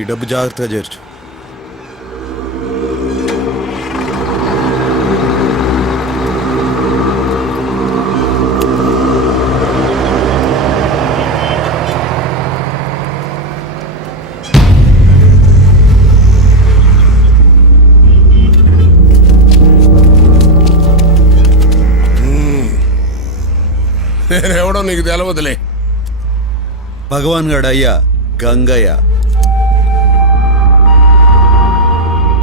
ఈ డబ్బు జాగ్రత్తగా చేర్చు. నేనెవడో నీకు తెలవదులే. భగవాన్ గడ అయ్యా గంగయ్య.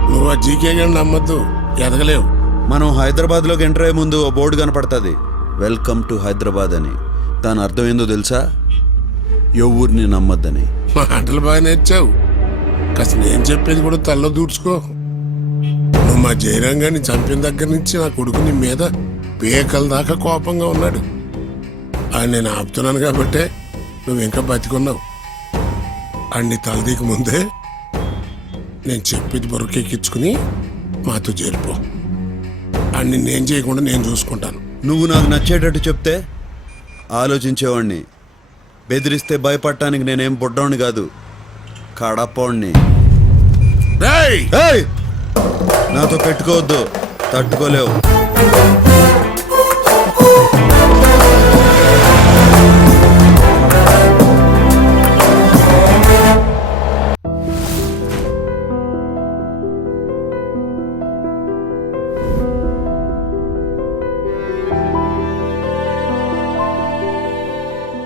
నువ్వు ఆ జీకే గండి నమ్మద్దు, ఎదగలేవు. మనం హైదరాబాద్లోకి ఎంటర్ అయ్యే ముందు ఓ బోర్డు కనపడుతుంది, వెల్కమ్ టు హైదరాబాద్ అని. దాని అర్థం ఏందో తెలుసా? ఎవరిని నమ్మద్దని. మాటలు బాగా నేర్చావు, కాస్త నేను చెప్పేది కూడా తల్లో దూడ్చుకో. నువ్వు మా జయరంగాన్ని చంపిన దగ్గర నుంచి నా కొడుకు నీ మీద పేకల దాకా కోపంగా ఉన్నాడు. ఆయన నేను ఆపుతున్నాను కాబట్టే నువ్వు ఇంకా బతికున్నావు. అన్ని తలదీకి ముందే నేను చెప్పేది బొరకెక్కించుకుని మాతో చేరిపో. అన్ని నేను చేయకుండా నేను చూసుకుంటాను. నువ్వు నాకు నచ్చేటట్టు చెప్తే ఆలోచించేవాడిని. బెదిరిస్తే భయపడటానికి నేనేం బుడ్డోని కాదు, కడపోడిని. రేయ్! నాతో పెట్టుకోవద్దు, తట్టుకోలేవు.